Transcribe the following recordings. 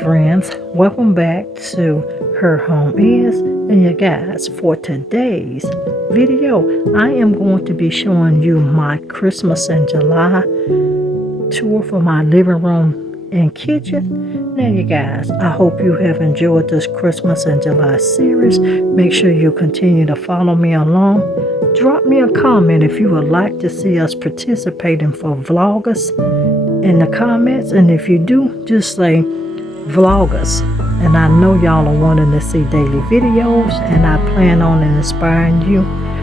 friends, welcome back to Her Home Is. And you guys, for today's video, I am going to be showing you my Christmas in July tour for my living room and kitchen. Now you guys, I hope you have enjoyed this Christmas in July series. Make sure you continue to follow me along. Drop me a comment if you would like to see us participating for vloggers in the comments, and if you do, just say vloggers. And I know y'all are wanting to see daily videos, and I plan on inspiring you.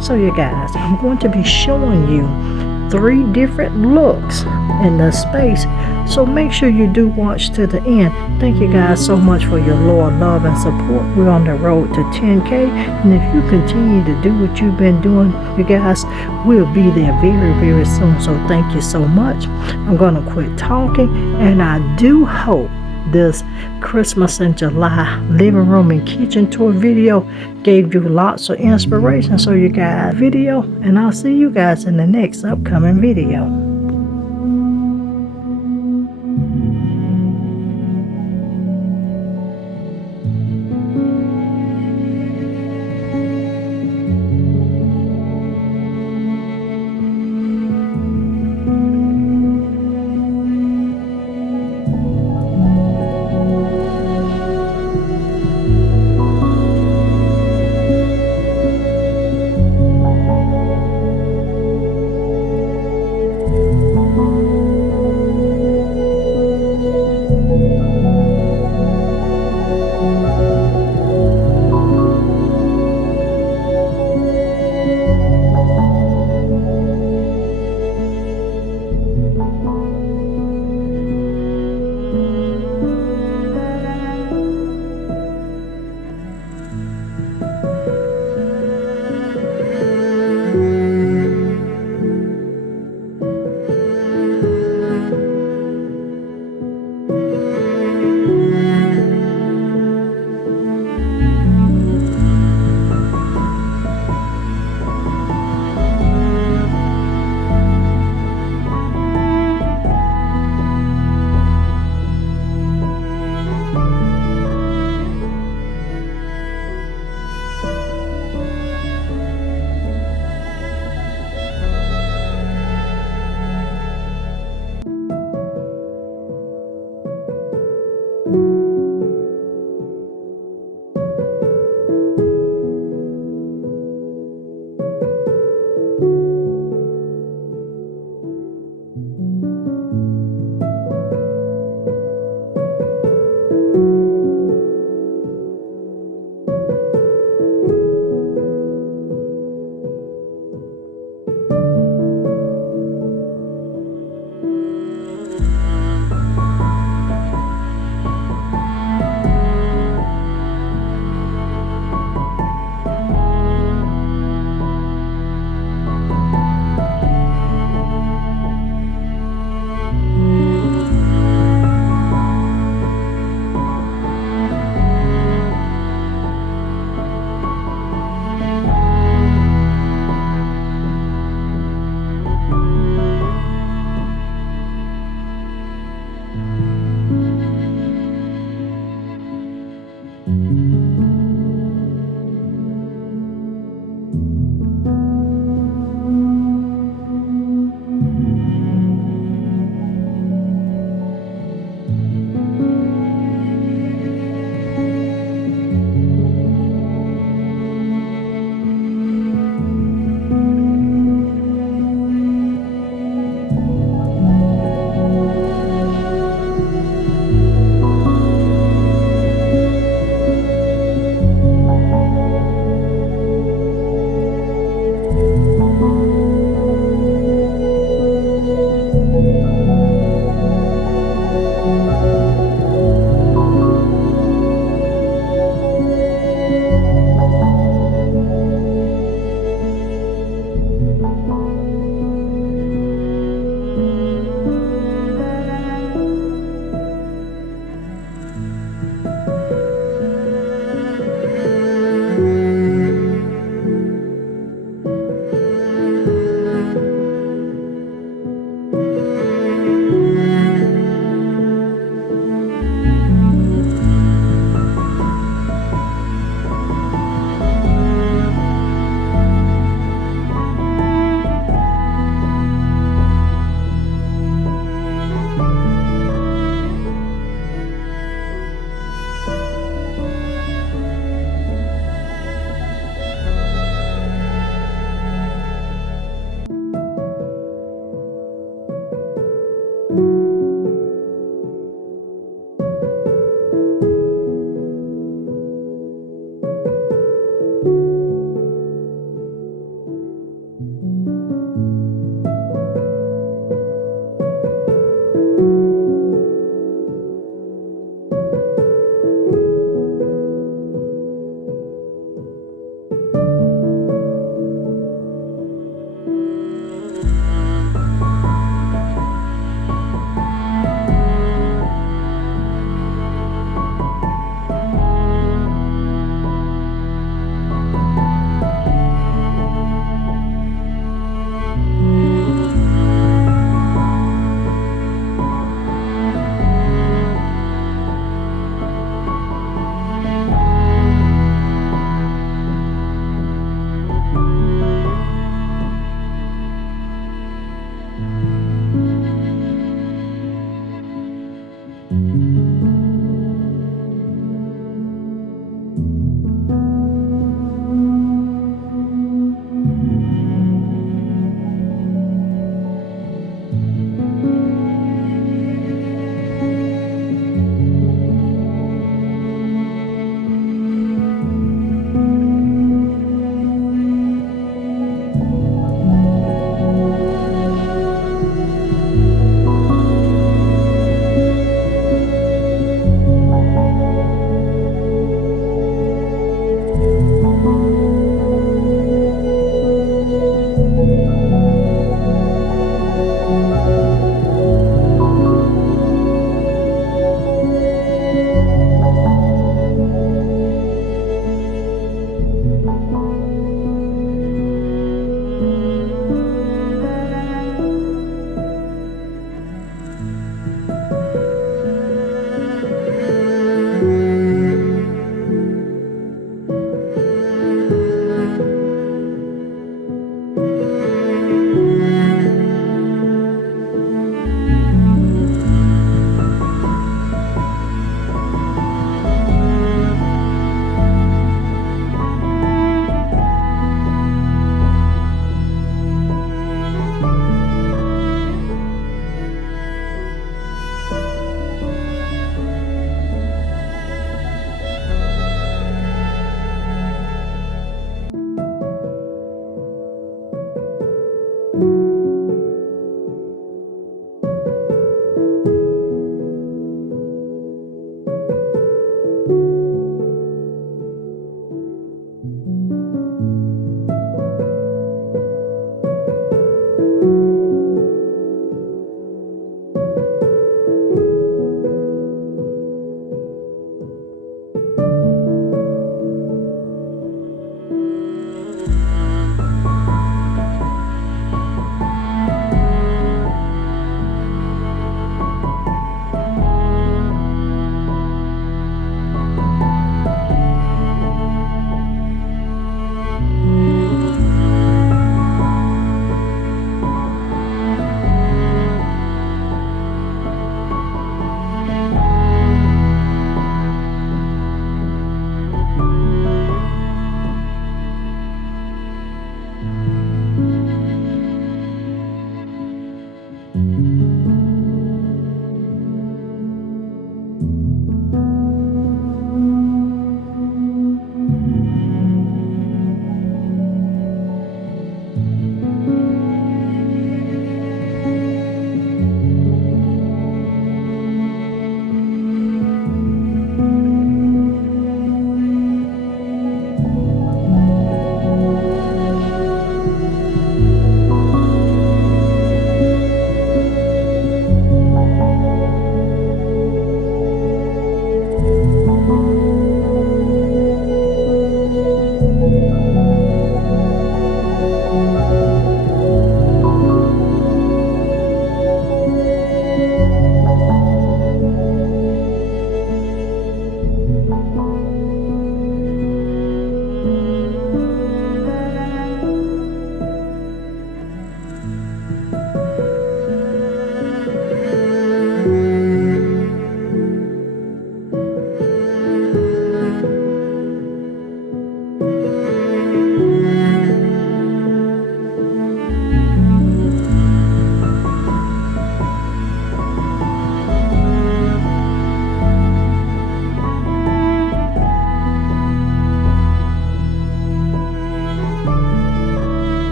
So you guys, I'm going to be showing you 3 different looks in the space, so make sure you do watch to the end. Thank you guys so much for your loyal love and support. We're on the road to 10K, and if you continue to do what you've been doing, you guys, we'll be there very, very soon. So thank you so much. I'm gonna quit talking, and I do hope this Christmas in July living room and kitchen tour video gave you lots of inspiration. So you guys, video, and I'll see you guys in the next upcoming video.